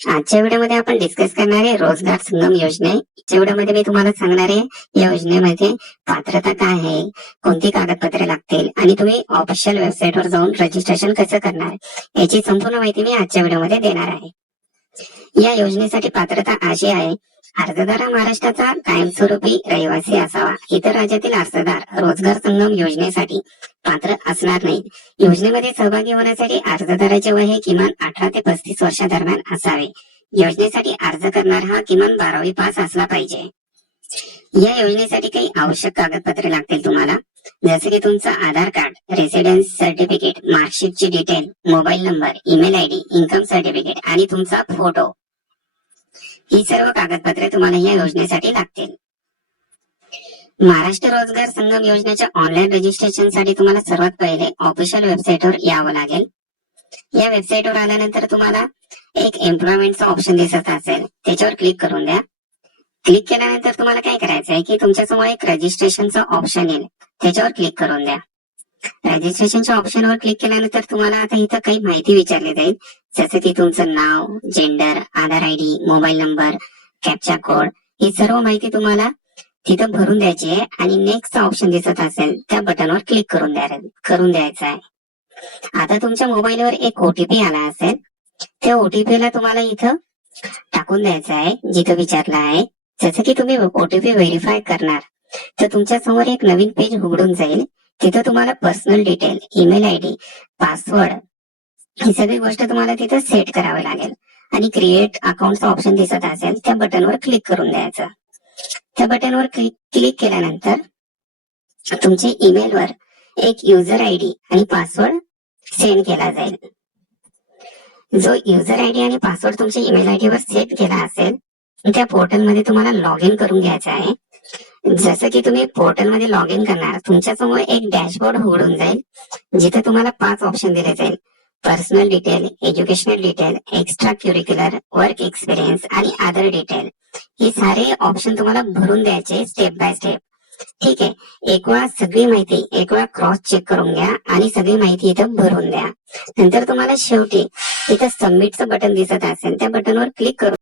आजच्या व्हिडिओमध्ये आपण डिस्कस करणार आहे रोजगार संगम योजने. व्हिडिओमध्ये मी तुम्हाला सांगणार आहे या योजनेमध्ये पात्रता काय आहे कोणती कागदपत्रे लागतील आणि तुम्ही ऑफिशियल वेबसाईटवर जाऊन रजिस्ट्रेशन कसं करणार याची संपूर्ण माहिती मी आजच्या व्हिडिओमध्ये देणार आहे. या योजनेसाठी पात्रता अशी आहे. अर्जदार महाराष्ट्राचा कायमस्वरूपी रहिवासी असावा. इतर राज्यातील अर्जदार रोजगार संगम योजनेसाठी पात्र असणार नाही योजनेमध्ये सहभागी होण्यासाठी अर्जदाराचे वय हे किमान अठरा ते पस्तीस वर्षादरम्यान असावे. योजनेसाठी अर्ज करणार हा किमान बारावी पास असला पाहिजे. या योजनेसाठी काही आवश्यक कागदपत्रे लागतील तुम्हाला. जसे की तुमचं Aadhaar card residence certificate मार्कशीटची detail mobile number email I D income certificate आणि तुमचा फोटो ही सर्व कागदपत्रे तुम्हाला या योजनेसाठी लागतील. महाराष्ट्र रोजगार संगम योजनेच्या ऑनलाईन रजिस्ट्रेशनसाठी तुम्हाला सर्वात पहिले ऑफिशियल वेबसाईटवर यावं लागेल. या वेबसाईटवर आल्यानंतर तुम्हाला एक एम्प्लॉयमेंटचा ऑप्शन दिसत असेल. त्याच्यावर क्लिक करून द्या. क्लिक केल्यानंतर तुम्हाला काय करायचं आहे की तुमच्यासमोर एक रजिस्ट्रेशनचा ऑप्शन येईल. त्याच्यावर क्लिक करून द्या. रजिस्ट्रेशनच्या ऑप्शनवर क्लिक केल्यानंतर तुम्हाला आता इथं काही माहिती विचारली जाईल. जसं की तुमचं नाव gender Aadhaar I D mobile number captcha code ही सर्व माहिती तुम्हाला तिथं भरून द्यायची आहे आणि नेक्स्ट ऑप्शन दिसत असेल त्या बटनवर क्लिक करून द्या करून द्यायचं आहे. आता तुमच्या मोबाईलवर एक ओटीपी आला असेल त्या ओटीपी ला तुम्हाला इथं टाकून द्यायचं आहे जिथं विचारलं आहे. जसं की तुम्ही ओटीपी व्हेरीफाय करणार तर तुमच्यासमोर एक नवीन पेज उघडून जाईल. तिथं तुम्हाला personal detail email I D password ही सगळी गोष्ट तुम्हाला तिथं सेट करावी लागेल. आणि क्रिएट अकाउंटचं ऑप्शन दिसत असेल त्या बटनवर क्लिक करून द्यायचं. त्या बटनवर क्लिक केल्यानंतर तुमच्या ईमेलवर एक युजर आयडी आणि पासवर्ड सेंड केला जाईल. जो युजर आयडी आणि पासवर्ड तुमच्या ईमेल आयडी वर सेट केला असेल त्या पोर्टलमध्ये तुम्हाला लॉग इन करून घ्यायचं आहे. जसं की तुम्ही पोर्टलमध्ये लॉग इन करणार तुमच्यासमोर एक डॅशबोर्ड उघडून जाईल जिथे तुम्हाला पाच ऑप्शन दिले जाईल. Personal detail educational detail extra curricular work experience आणि अदर डिटेल हे सारे ऑप्शन तुम्हाला भरून द्यायचे स्टेप बाय स्टेप ठीक आहे? एक वेळा सगळी माहिती एक वेळा क्रॉस चेक करून घ्या आणि सगळी माहिती इथं भरून द्या. नंतर तुम्हाला शेवटी इथं सबमिटचं बटन दिसत असेल त्या बटनवर क्लिक करून